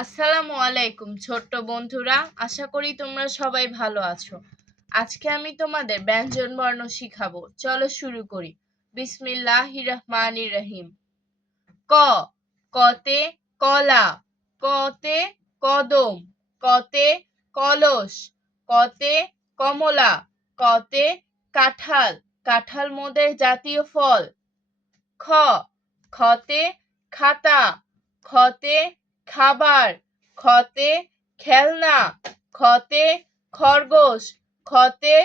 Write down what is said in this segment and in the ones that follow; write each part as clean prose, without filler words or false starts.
আসসালামু আলাইকুম ছোট্ট বন্ধুরা, আশা করি তোমরা সবাই ভালো আছো। আজকে আমি তোমাদের ব্যঞ্জন বর্ণ শিখাবো। চলো শুরু করি। বিসমিল্লাহির রহমানির রহিম। ক, কতে কলা, কতে কদম, কতে কলস, কতে কমলা, কতে কাঁঠাল, কাঁঠাল মোদের জাতীয় ফল। খ, খতে খাতা, খতে খাবার, খতে খেলনা, খতে খরগোশ, খতে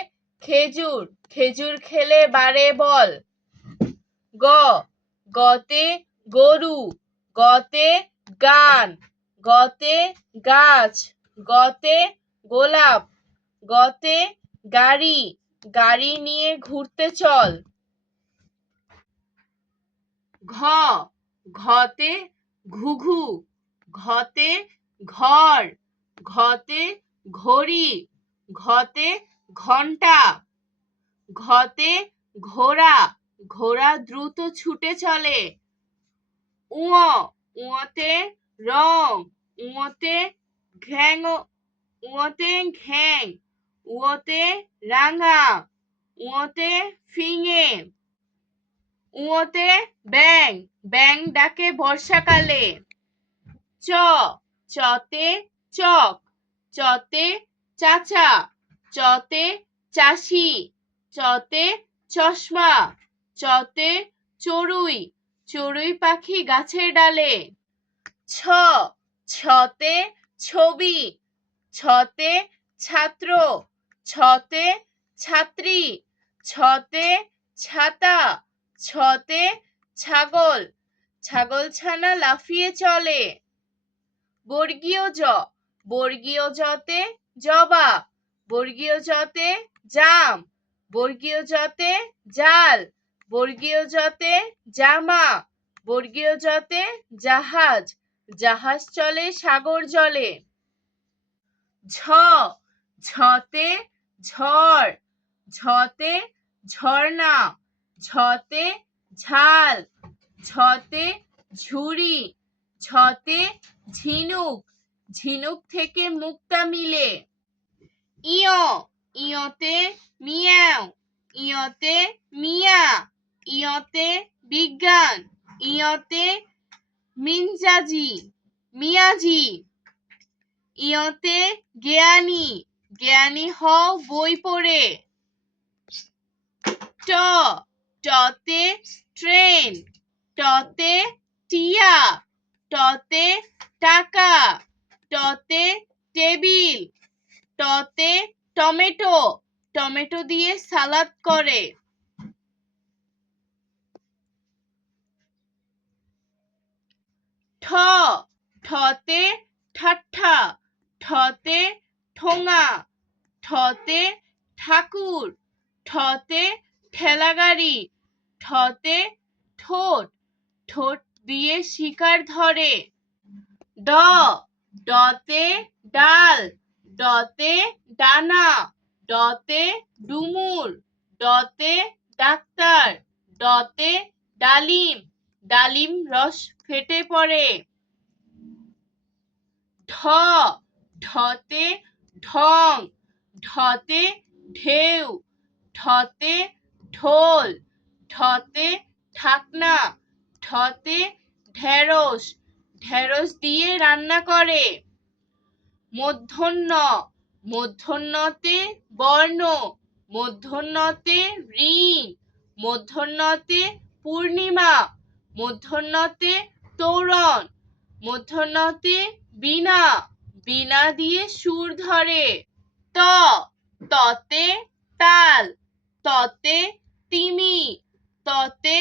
খেজুর, খেজুর খেলে বাড়ে বল। গ, গতে গরু, গতে গান, গতে গাছ, গতে গোলাপ, গতে গাড়ি, গাড়ি নিয়ে ঘুরতে চল। ঘ, ঘতে ঘুঘু, ঘতে ঘর, ঘতে ঘড়ি, ঘতে ঘন্টা, ঘতে ঘোড়া, ঘোড়া দ্রুত ছুটে চলে। উ, উতে রং, উতে ঘ্যাং, উতে ঘ্যাং, উতে রাঙা, উতে ফিঙে, উতে ব্যাং, ব্যাং ডাকে বর্ষাকালে। চ, চতে চক, চতে চাচা, চতে চাষি, চতে চশমা, চতে চড়ুই, চড়ুই পাখি গাছের ডালে। ছ, ছতে ছবি, ছতে ছাত্র, ছতে ছাত্রী, ছতে ছাতা, ছতে ছাগল, ছাগলছানা লাফিয়ে চলে। বর্গীয় জ, বর্গীয় জতে জবা, বর্গীয় জতে জাম, বর্গীয় জতে জাল, বর্গীয় জতে জামা, বর্গীয় জতে জাহাজ, জাহাজ চলে সাগর জলে। ঝ, ঝতে ঝড়, ঝতে ঝর্ণা, ঝতে ঝাল, ঝতে ঝুড়ি, ঝতে ঝিনুক, ঝিনুক থেকে মুক্তা মিলে। ইয়, ইয়তে মিয়াও, ইয়তে মিয়া, ইয়তে বিজ্ঞান, ইয়তে মিনজাজি, মিয়াজি, ইয়তে জ্ঞানী, জ্ঞানী হও বই পড়ে। ট, টতে ট্রেন, টতে টিয়া, টতে টাকা, টতে টেবিল, টতে টমেটো, টমেটো দিয়ে সালাদ করে। ঠ, ঠতে ঠাট্টা, ঠতে ঠোঙা, ঠতে ঠাকুর, ঠতে ঠেলাগাড়ি, ঠতে ঠোঁট, ঠোঁট দিয়ে শিকার ধরে। ড, ডতে ডাল, ডতে ডানা, ডতে ডুমুর, ডতে ডাক্তার, ডতে ডালিম, ডালিম রস ফেটে পড়ে। ঢ, ঢতে ঢং, ঢতে ঢেউ, ঢতে ঢোল, ঢতে ঢাকনা, ঢতে ঢেঁড়স, ঢেঁড়স দিয়ে রান্না করে। মূর্ধন্য, মূর্ধন্যতে বর্ণ, মূর্ধন্যতে ঋণ, মূর্ধন্যতে পূর্ণিমা, মূর্ধন্যতে তোরণ, মূর্ধন্যতে বীণা, বীণা দিয়ে সুর ধরে। ত, ততে তাল, ততে তিমি, ততে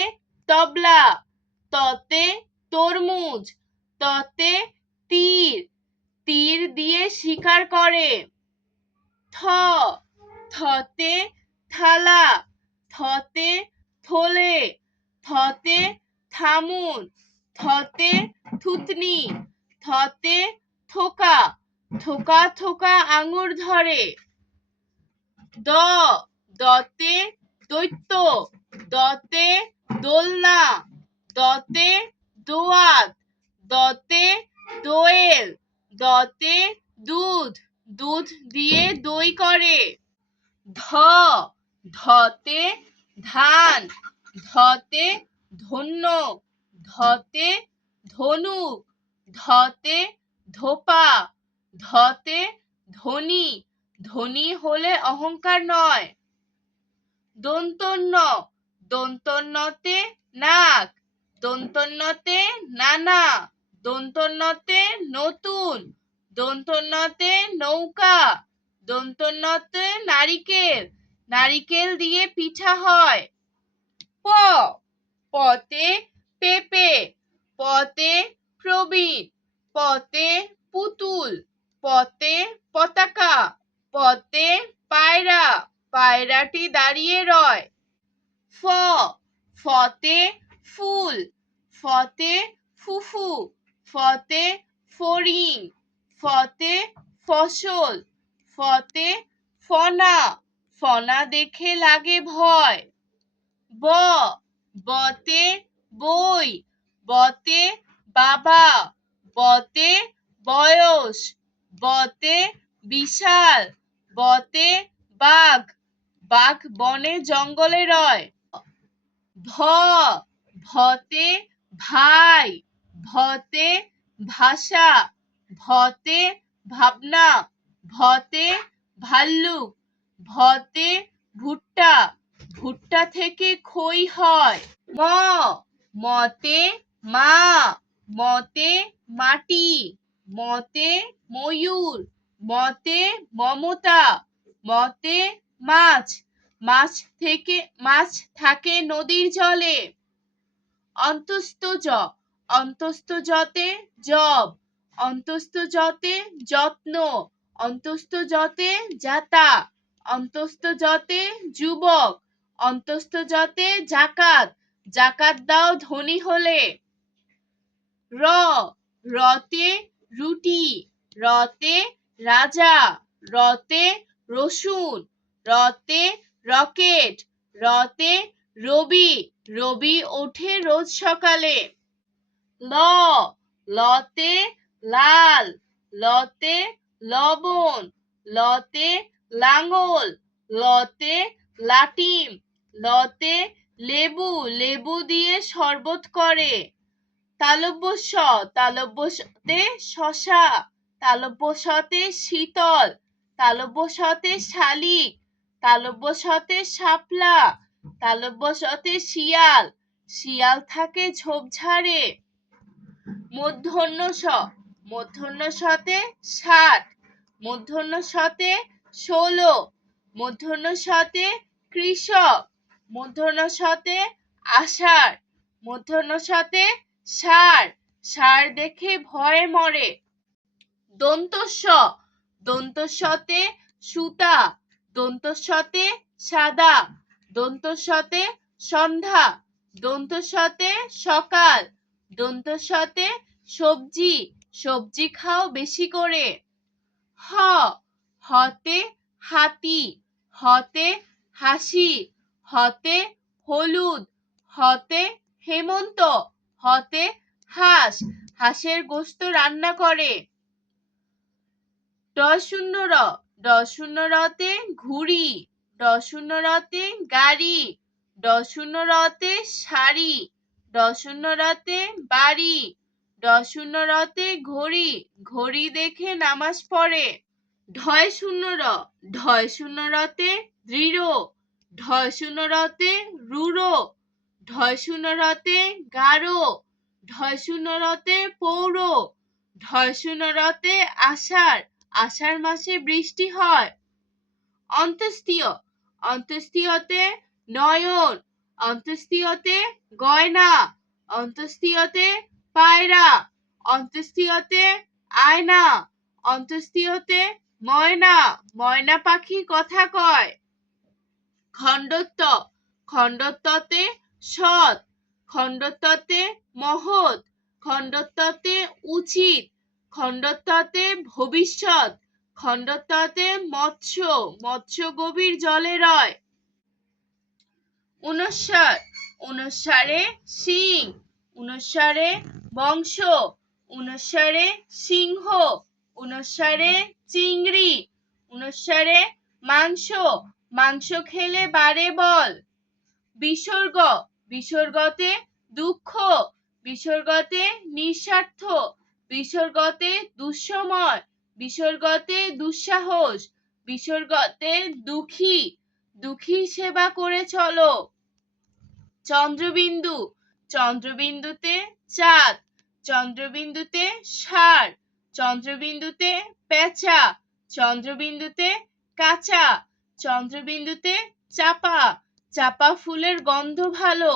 তবলা, ততে তরমুজ, ততে তীর, তীর দিয়ে শিকার করে। থ, থতে থালা, থতে থলে, থতে থামুন, থতে থুতনি, থতে থোকা, থোকা থোকা আঙুর ধরে। দ, দতে দৈত্য, দতে দোলনা, দতে দোয়াত, দতে দোয়েল, দতে দুধ, দুধ দিয়ে দই করে। ধ, ধতে ধান, ধতে ধন্য, ধতে ধনুক, ধতে ধোপা, ধতে ধনী, ধনী হলে অহংকার নয়। দন্তন্য, দন্তন্যতে নাক, দন্তন্যতে নানা, দন্তন্যতে নতুন, দন্তন্যতে নৌকা, দন্তন্যতে নারিকেল, নারিকেল দিয়ে পিঠা হয়। প, পতে পেঁপে, পতে প্রবীণ, পতে পুতুল, পতে পতাকা, পতে পায়রা, পায়রাটি দাঁড়িয়ে রয়। ফ, ফতে ফুল, ফতে ফুফু, ফতে ফড়িং, ফতে ফসল, ফতে ফনা, ফনা দেখে লাগে ভয়। ব, বতে বই, বতে বাবা, বতে বয়স, বতে বিশাল, বতে বাঘ, বাঘ বনে জঙ্গলে রয়। ভ, ভতে ভাই, ভতে ভাষা, ভতে ভাবনা, ভতে ভাল্লুক, ভতে ভুট্টা, ভুট্টা থেকে খই হয়। ম, মতে মা, মতে মাটি, মতে ময়ূর, মতে মমতা, মতে মাছ, মাছ থাকে নদীর জলে। অন্তস্থ জ, অন্তস্থ জতে জব, অন্তস্থ জতে যত্ন, অন্তস্থ জতে যাতা, অন্তস্থ জতে যুবক, অন্তস্থ জতে জাকাত, জাকাত দাও ধনী হলে। র, রতে রুটি, রতে রাজা, রতে রসুন, রতে রকেট, রতে রবি, রবি ওঠে রোজ সকালে। ল, লতে লাল, লতে লবণ, লতে লাঙল, লতে লাটিম, লতে লেবু, লেবু দিয়ে শরবত করে। তালব্য শ, তালব্য শতে শশা, তালব্য শতে শীতল, তালব্য শতে শালিক, তালব্য শতে শাপলা, তালব্য শতে শিয়াল, শিয়াল থাকে ঝোপঝাড়ে। মূর্ধন্য ষ, মূর্ধন্য শতে 60, মূর্ধন্য শতে 16, মূর্ধন্য শতে কৃষক, মূর্ধন্য শতে আষাঢ়, মূর্ধন্য শতে ষাঁড়, ষাঁড় দেখে ভয়ে মরে। দন্তস্ব, দন্তস্বতে সুতা, দন্তস্বতে সাদা, দন্তস্বতে সন্ধ্যা, দন্তস্বতে সকাল, দন্তস্বতে সবজি, সবজি খাও বেশি করে। হ, হতে হাতি, হতে হাসি, হতে হলুদ, হতে হেমন্ত, হতে হাঁস, হাঁসের গোশত রান্না করে। ড শূন্য র, ড শূন্য রতে ঘুড়ি, ড শূন্য রতে গাড়ি, ড শূন্য রতে শাড়ি, ড শূন্য রতে বাড়ি, ড শূন্য রতে ঘড়ি, ঘড়ি দেখে নামাজ পড়ে। ঢয় শূন্য র, ঢয় শূন্য রতে দৃঢ়, ঢয় শূন্য রতে রূঢ়, ঢয় শূন্য রতে গাঢ়, ঢয় শূন্য রতে পৌর, ঢয় শূন্য রতে আষাঢ়, আষাঢ় মাসে বৃষ্টি হয়। অন্ত্যেষ্টিয়, অন্ত্যেষ্টিয়তে নয়ন, অন্ত্যেষ্টিয়তে গয়না, অন্ত্যেষ্টিয়তে পায়রা, অন্ত্যেষ্টিয়তে আয়না, অন্ত্যেষ্টিয়তে ময়না, ময়না পাখি কথা কয়। খণ্ডত্ব, খণ্ডত্বতে সৎ, খণ্ডত্বতে মহৎ, খণ্ডত্বতে উচিত, খণ্ডত্বতে ভবিষ্যৎ, খণ্ডত্বতে মৎস্য, মৎস্য গভীর জলে রয়। অনুস্বার, অনুস্বারে সিং, অনুস্বারে বংশ, অনুস্বারে সিংহ, অনুসারে চিংড়ি, অনুসারে মাংস, মাংস খেলে বাড়ে বল। বিসর্গ, বিসর্গতে দুঃখ, বিসর্গতে নিঃস্বার্থ, বিসর্গতে দুঃসময়, বিসর্গতে দুঃসাহস, বিসর্গতে দুঃখী, দুঃখীর সেবা করে চলো। চন্দ্রবিন্দু, চন্দ্রবিন্দুতে চাঁদ, চন্দ্রবিন্দুতে ষাঁড়, চন্দ্রবিন্দুতে পেঁচা, চন্দ্রবিন্দুতে কাঁচা, চন্দ্রবিন্দুতে চাপা, চাপা ফুলের গন্ধ ভালো।